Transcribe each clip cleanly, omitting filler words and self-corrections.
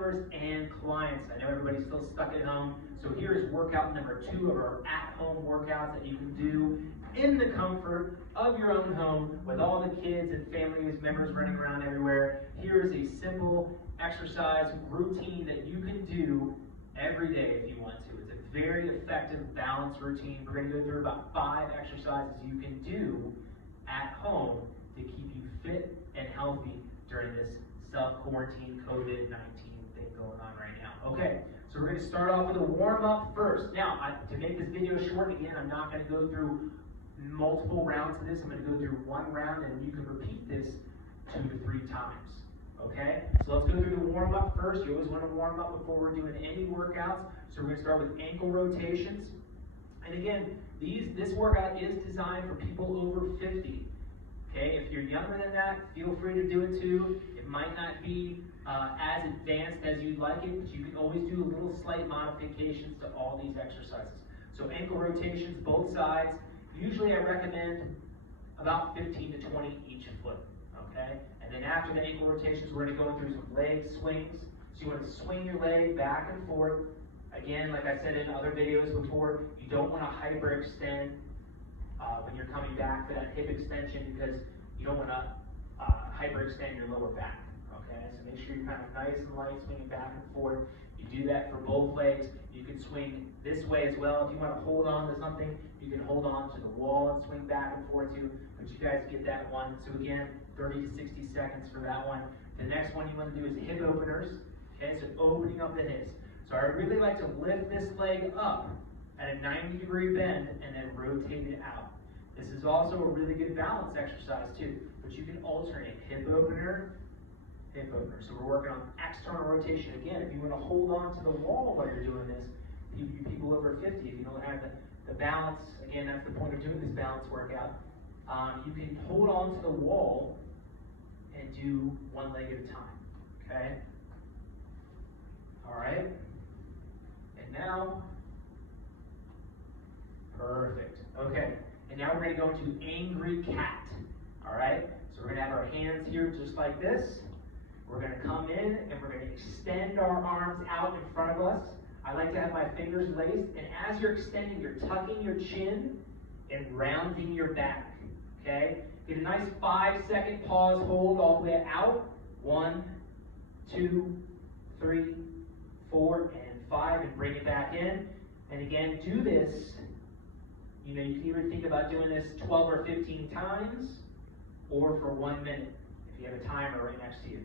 members and clients. I know everybody's still stuck at home, so here's workout number 2 of our at-home workouts that you can do in the comfort of your own home with all the kids and family members running around everywhere. Here's a simple exercise routine that you can do every day if you want to. It's a very effective balance routine. We're going to go through about 5 exercises you can do at home to keep you fit and healthy during this self-quarantine COVID-19 thing going on right now. Okay, so we're going to start off with a warm-up first. Now, to make this video short, again, I'm not going to go through multiple rounds of this. I'm going to go through one round, and you can repeat this 2 to 3 times. Okay, so let's go through the warm-up first. You always want to warm up before we're doing any workouts. So we're going to start with ankle rotations. And again, this workout is designed for people over 50. Okay, if you're younger than that, feel free to do it too. It might not be as advanced as you'd like it, but you can always do little slight modifications to all these exercises. So ankle rotations, both sides. Usually I recommend about 15 to 20 each foot. Okay, and then after the ankle rotations, we're going to go through some leg swings. So you want to swing your leg back and forth. Again, like I said in other videos before, you don't want to hyperextend when you're coming back for that hip extension, because you don't want to hyperextend your lower back. Okay, so make sure you're kind of nice and light, swinging back and forth. You do that for both legs. You can swing this way as well. If you want to hold on to something, you can hold on to the wall and swing back and forth too. But you guys get that one. So again, 30 to 60 seconds for that one. The next one you want to do is hip openers. Okay, so opening up the hips. So I really like to lift this leg up at a 90-degree bend and then rotate it out. This is also a really good balance exercise too, but you can alternate hip opener, hip opener. So we're working on external rotation. Again, if you want to hold on to the wall while you're doing this, you people over 50, if you don't have the balance, again, that's the point of doing this balance workout, you can hold on to the wall and do one leg at a time, okay? All right, and now, perfect, okay. And now we're going to go into angry cat, all right? So we're going to have our hands here just like this. We're going to come in and we're going to extend our arms out in front of us. I like to have my fingers laced, and as you're extending, you're tucking your chin and rounding your back, okay? Get a nice 5-second pause hold all the way out. 1, 2, 3, 4, and 5, and bring it back in. And again, do this. You know, you can either think about doing this 12 or 15 times, or for 1 minute, if you have a timer right next to you.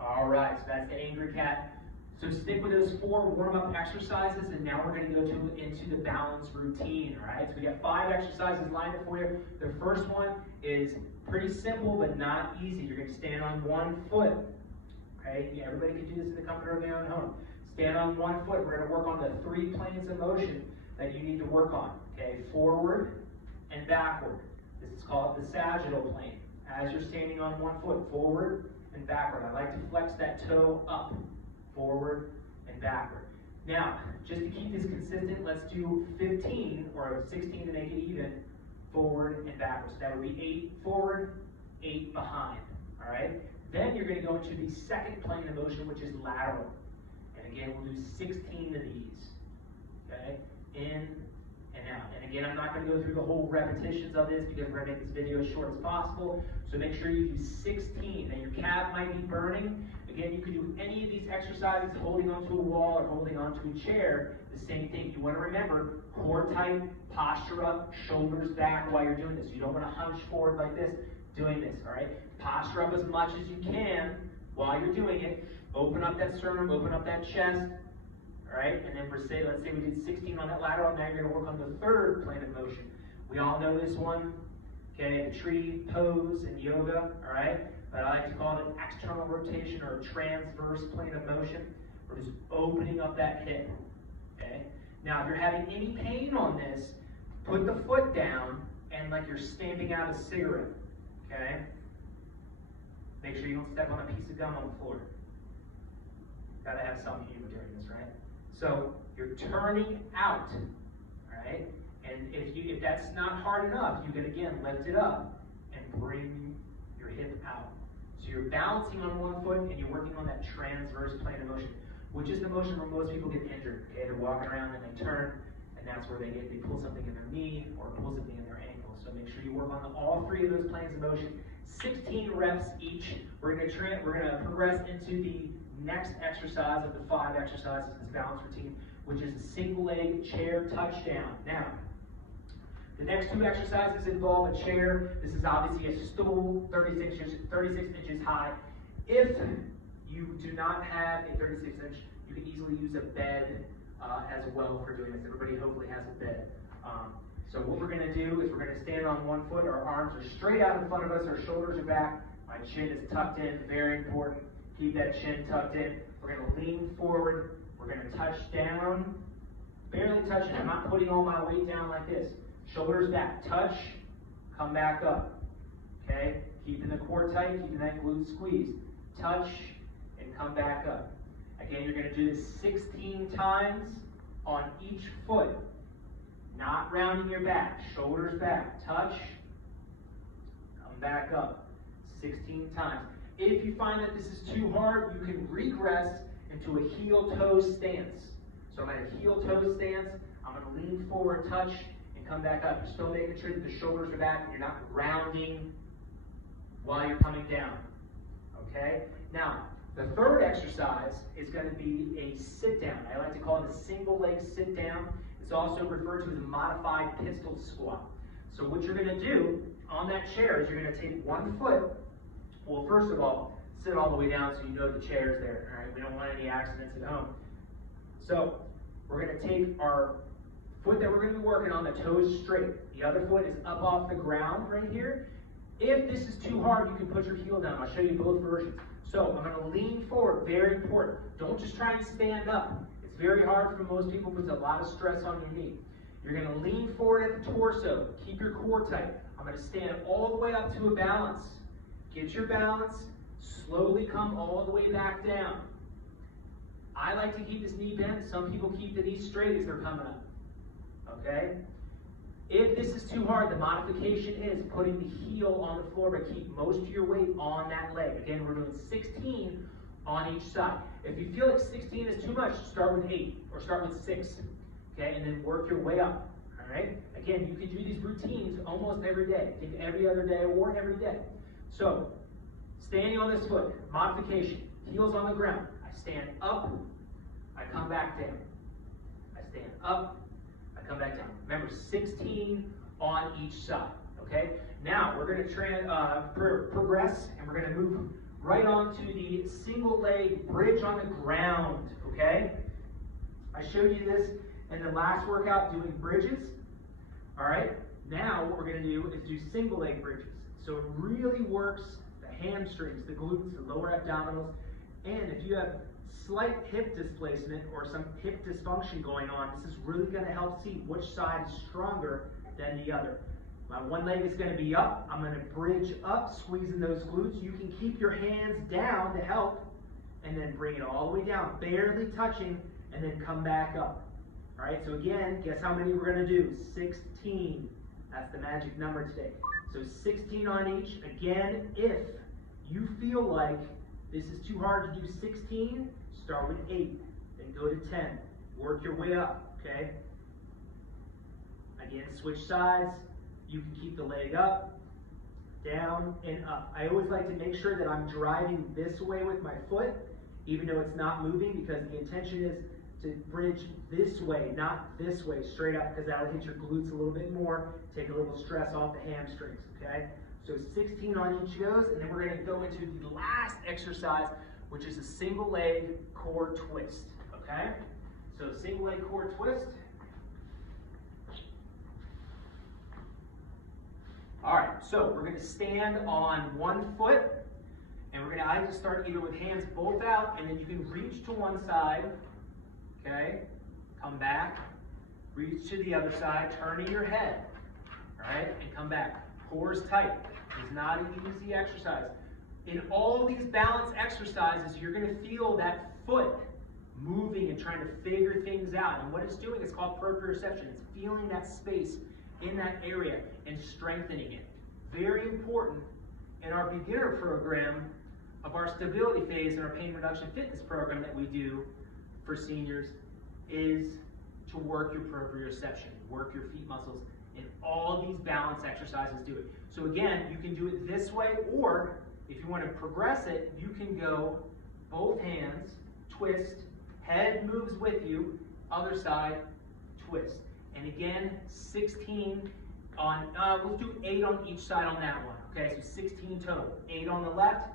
All right, so that's the angry cat. So stick with those 4 warm-up exercises, and now we're going to go into the balance routine, all right? So we got 5 exercises lined up for you. The first one is pretty simple, but not easy. You're going to stand on 1 foot, okay? Yeah, everybody can do this in the comfort of their own home. Stand on 1 foot. We're going to work on the 3 planes of motion that you need to work on, okay? Forward and backward. This is called the sagittal plane. As you're standing on 1 foot, forward and backward. I like to flex that toe up, forward and backward. Now, just to keep this consistent, let's do 15 or 16 to make it even, forward and backward. So that would be 8 forward, 8 behind, all right? Then you're going to go into the second plane of motion, which is lateral. And again, we'll do 16 of these, okay? In and out. And again, I'm not going to go through the whole repetitions of this because we're going to make this video as short as possible. So make sure you do 16. Now your calf might be burning. Again, you can do any of these exercises holding onto a wall or holding onto a chair. The same thing. You want to remember, core tight, posture up, shoulders back while you're doing this. You don't want to hunch forward like this doing this, all right? Posture up as much as you can while you're doing it. Open up that sternum, open up that chest, all right? And then let's say we did 16 on that lateral. Now you're going to work on the third plane of motion. We all know this one, okay? The tree pose in yoga, all right? But I like to call it an external rotation or a transverse plane of motion. We're just opening up that hip, okay? Now, if you're having any pain on this, put the foot down and like you're stamping out a cigarette, okay? Make sure you don't step on a piece of gum on the floor. Gotta have some humor during this, right? So you're turning out, all right? And if that's not hard enough, you can again lift it up and bring your hip out. So you're balancing on one foot and you're working on that transverse plane of motion, which is the motion where most people get injured. Okay, they're walking around and they turn, and that's where they pull something in their knee or pull something in their ankle. So make sure you work on all three of those planes of motion. 16 reps each. We're going to progress into the next exercise of the 5 exercises of this balance routine, which is a single leg chair touchdown. Now, the next 2 exercises involve a chair. This is obviously a stool, 36 inches high. If you do not have a 36-inch, you can easily use a bed as well for doing this. Everybody hopefully has a bed. So what we're going to do is we're going to stand on one foot. Our arms are straight out in front of us. Our shoulders are back. My chin is tucked in. Very important. Keep that chin tucked in. We're going to lean forward. We're going to touch down. Barely touching. I'm not putting all my weight down like this. Shoulders back. Touch. Come back up. Okay? Keeping the core tight. Keeping that glute squeezed. Touch and come back up. Again, you're going to do this 16 times on each foot. Not rounding your back, shoulders back, touch, come back up, 16 times. If you find that this is too hard, you can regress into a heel-toe stance. So I'm at a heel-toe stance, I'm going to lean forward, touch, and come back up. You're still making sure that the shoulders are back and you're not rounding while you're coming down. Okay? Now, the third exercise is going to be a sit-down. I like to call it a single-leg sit-down. It's also referred to as a modified pistol squat. So what you're going to do on that chair is you're going to take one foot. Well, first of all, sit all the way down so you know the chair is there. All right? We don't want any accidents at home. So we're going to take our foot that we're going to be working on, the toes straight. The other foot is up off the ground right here. If this is too hard, you can put your heel down. I'll show you both versions. So I'm going to lean forward. Very important. Don't just try and stand up. It's very hard for most people. It puts a lot of stress on your knee. You're going to lean forward at the torso. Keep your core tight. I'm going to stand all the way up to a balance. Get your balance. Slowly come all the way back down. I like to keep this knee bent. Some people keep the knee straight as they're coming up. Okay? If this is too hard, the modification is putting the heel on the floor, but keep most of your weight on that leg. Again, we're doing 16 on each side. If you feel like 16 is too much, start with 8 or start with 6. Okay, and then work your way up. All right? Again, you can do these routines almost every day. Take every other day or every day. So, standing on this foot, modification, heels on the ground. I stand up, I come back down. I stand up, I come back down. Remember, 16 on each side. Okay? Now, we're going to progress, and we're going to move right on to the single leg bridge on the ground. Okay? I showed you this in the last workout doing bridges. All right? Now, what we're going to do is do single leg bridges. So it really works the hamstrings, the glutes, the lower abdominals, and if you have slight hip displacement or some hip dysfunction going on, this is really going to help see which side is stronger than the other. My one leg is going to be up. I'm going to bridge up, squeezing those glutes. You can keep your hands down to help, and then bring it all the way down, barely touching, and then come back up. All right, so again, guess how many we're going to do? 16. That's the magic number today. So 16 on each. Again, if you feel like this is too hard to do 16, start with 8, then go to 10. Work your way up, okay? Again, switch sides. You can keep the leg up, down, and up. I always like to make sure that I'm driving this way with my foot, even though it's not moving, because the intention is to bridge this way, not this way, straight up, because that'll hit your glutes a little bit more, take a little stress off the hamstrings, okay? So 16 on each of those, and then we're going to go into the last exercise, which is a single leg core twist, okay? So single leg core twist. All right, so we're going to stand on one foot, and we're going to either start either with hands both out, and then you can reach to one side, okay? Come back, reach to the other side, turning your head, all right, and come back. Core tight. It's not an easy exercise. In all these balance exercises, you're going to feel that foot moving and trying to figure things out. And what it's doing is called proprioception. It's feeling that space in that area and strengthening it. Very important in our beginner program of our stability phase in our pain reduction fitness program that we do for seniors is to work your proprioception, work your feet muscles, and all these balance exercises do it. So again, you can do it this way, or if you want to progress it, you can go both hands, twist, head moves with you, other side, twist. And again, 16 on, let's do 8 on each side on that one, okay? So 16 total, 8 on the left,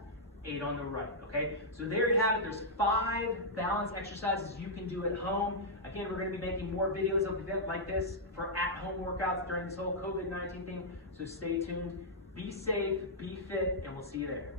8 on the right, okay? So there you have it. There's 5 balance exercises you can do at home. Again, we're going to be making more videos of events like this for at-home workouts during this whole COVID-19 thing, so stay tuned. Be safe, be fit, and we'll see you there.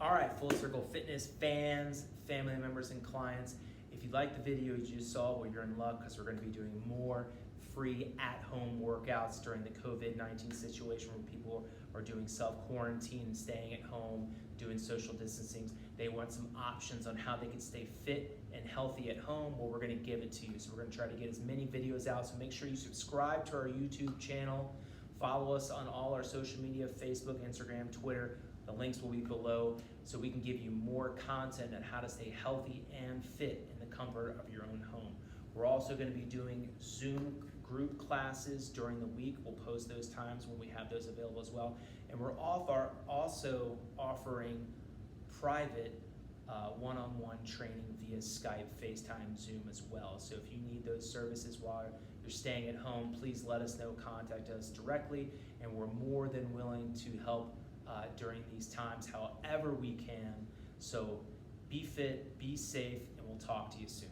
All right, Full Circle Fitness fans, family members, and clients, if you like the video you just saw, well, you're in luck because we're going to be doing more free at-home workouts during the COVID-19 situation where people are doing self-quarantine and staying at home, doing social distancing. They want some options on how they can stay fit and healthy at home. Well, we're going to give it to you. So we're going to try to get as many videos out. So make sure you subscribe to our YouTube channel. Follow us on all our social media, Facebook, Instagram, Twitter. The links will be below so we can give you more content on how to stay healthy and fit in the comfort of your own home. We're also going to be doing Zoom group classes during the week. We'll post those times when we have those available as well. And we're also offering private one-on-one training via Skype, FaceTime, Zoom as well. So if you need those services while you're staying at home, please let us know, contact us directly, and we're more than willing to help during these times however we can. So be fit, be safe, and we'll talk to you soon.